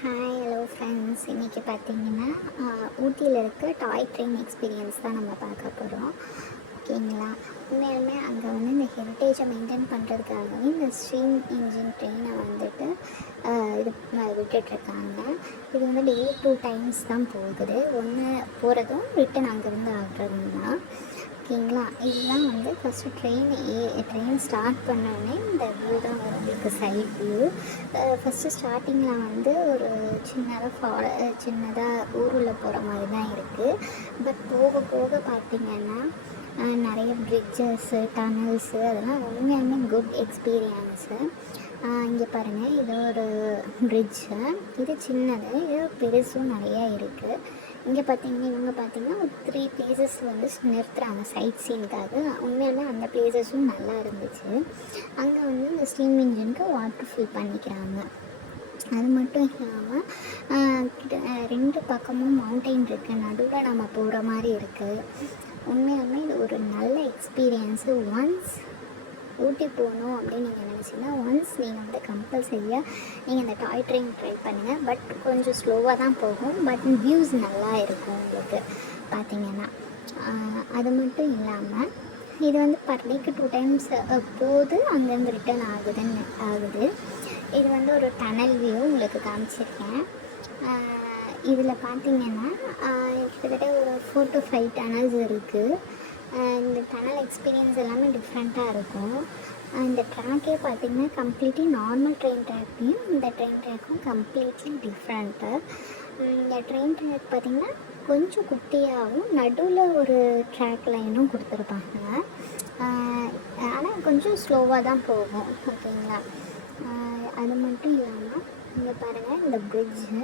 Hello friends. இன்றைக்கி பார்த்தீங்கன்னா ஊட்டியில் இருக்க டாய் ட்ரெயின் எக்ஸ்பீரியன்ஸ் தான் நம்ம பார்க்க போகிறோம். ஓகேங்களா? உண்மையாலுமே அங்கே வந்து இந்த ஹெரிட்டேஜை மெயின்டைன் பண்ணுறதுக்காகவே இந்த ஸ்ட்ரீம் இன்ஜின் ட்ரெயினை வந்துட்டு இது விட்டுட்ருக்காங்க. இது வந்து டெய்லி 2 டைம்ஸ் தான் போகுது. ஒன்று போகிறதும் ரிட்டன் அங்கேருந்து ஆகுறதும் தான். ஓகேங்களா? இதுதான் வந்து ஃபஸ்ட்டு ட்ரெயின் ஸ்டார்ட் பண்ணோடனே இந்த வியூ தான் வரும் உங்களுக்கு, சைட் வியூ. ஃபஸ்ட்டு ஸ்டார்டிங்கில் வந்து ஒரு சின்னதாக ஊருள்ள போகிற மாதிரி தான் இருக்குது. பட் போக போக பார்த்திங்கன்னா நிறைய பிரிட்ஜஸ்ஸு, டனல்ஸு அதெல்லாம் உண்மையாலுமே குட் எக்ஸ்பீரியன்ஸு. இங்கே பாருங்கள், இது ஒரு பிரிட்ஜு, இது சின்னது, இது பெருசும் நிறையா இருக்குது. இங்கே இவங்க பார்த்தீங்கன்னா ஒரு 3 பிளேசஸ் வந்து நிறுத்துகிறாங்க சைட் சீனுக்காக. உண்மையாலுமே அந்த பிளேசஸும் நல்லா இருந்துச்சு. அங்கே வந்து இந்த ஸ்டீம் இன்ஜினுக்கு வாட்டர் ஃபில் பண்ணிக்கிறாங்க. அது மட்டும் இல்லாமல் 2 பக்கமும் மவுண்டெயின் இருக்குது, நடுவில் நம்ம போகிற மாதிரி இருக்குது. உண்மையாலுமே இது ஒரு நல்ல எக்ஸ்பீரியன்ஸு. ஒன்ஸ் ஊட்டி போகணும் அப்படின்னு நீங்கள் நினச்சிங்கன்னா நீங்கள் வந்து கம்பல்சரியாக நீங்கள் இந்த டாய் ட்ரெயின் ட்ரை பண்ணுங்கள். பட் கொஞ்சம் ஸ்லோவாக தான் போகும், பட் வியூஸ் நல்லா இருக்கும் உங்களுக்கு பார்த்திங்கன்னா. அது மட்டும் இல்லாமல் இது வந்து பர் டேக்கு 2 டைம்ஸ் போகுது, அங்கேருந்து ரிட்டர்ன் ஆகுது. இது வந்து ஒரு டனல் வியூ உங்களுக்கு காமிச்சிருக்கேன். இதில் பார்த்திங்கன்னா கிட்டத்தட்ட ஒரு 4 to 5 டனல்ஸ் இருக்குது. இந்த டனல் எக்ஸ்பீரியன்ஸ் எல்லாமே டிஃப்ரெண்ட்டாக இருக்கும். இந்த ட்ராக்கே பார்த்திங்கன்னா கம்ப்ளீட்லி நார்மல் ட்ரெயின் ட்ராக்கையும் இந்த ட்ரெயின் ட்ராக்கும் கம்ப்ளீட்லி டிஃப்ரெண்ட்டு. இந்த ட்ரெயின் ட்ராக் பார்த்திங்கன்னா கொஞ்சம் குட்டியாகவும் நடுவில் ஒரு ட்ராக் லைனும் கொடுத்துருப்பாங்க. ஆனால் கொஞ்சம் ஸ்லோவாக தான் போகும். ஓகேங்களா? அது மட்டும் இல்லாமல் இங்கே பாருங்கள், இந்த பிரிட்ஜு,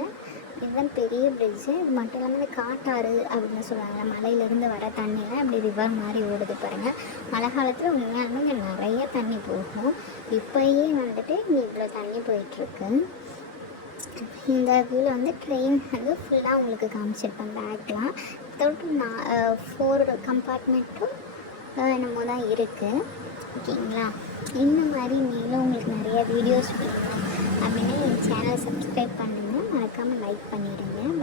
இதுதான் பெரிய பிரிட்ஜு. இது மட்டும் இல்லாமல் இந்த காட்டாறு அப்படின்னு சொல்லுவாங்க, மலையிலேருந்து வர தண்ணியெலாம் அப்படி ரிவர் மாதிரி ஓடுது பாருங்கள். மழை காலத்தில் உண்மையாலுமே இங்கே நிறைய தண்ணி போகும். இப்போயே வந்துட்டு இங்கே இவ்வளோ தண்ணி போயிட்டுருக்கு. இந்த வியூவில் வந்து ட்ரெயின் வந்து ஃபுல்லாக உங்களுக்கு காமிச்சிருப்பேன் பேக்லாம். வித்தவுட் 4 கம்பார்ட்மெண்ட்டும் என்னமோ தான் இருக்குது. ஓகேங்களா? இந்த மாதிரி மேலும் உங்களுக்கு நிறைய வீடியோஸ் வேணும் அப்படின்னா என் சேனலை சப்ஸ்கிரைப் பண்ணுங்கள், மறக்காமல் லைக் பண்ணிவிடுங்க.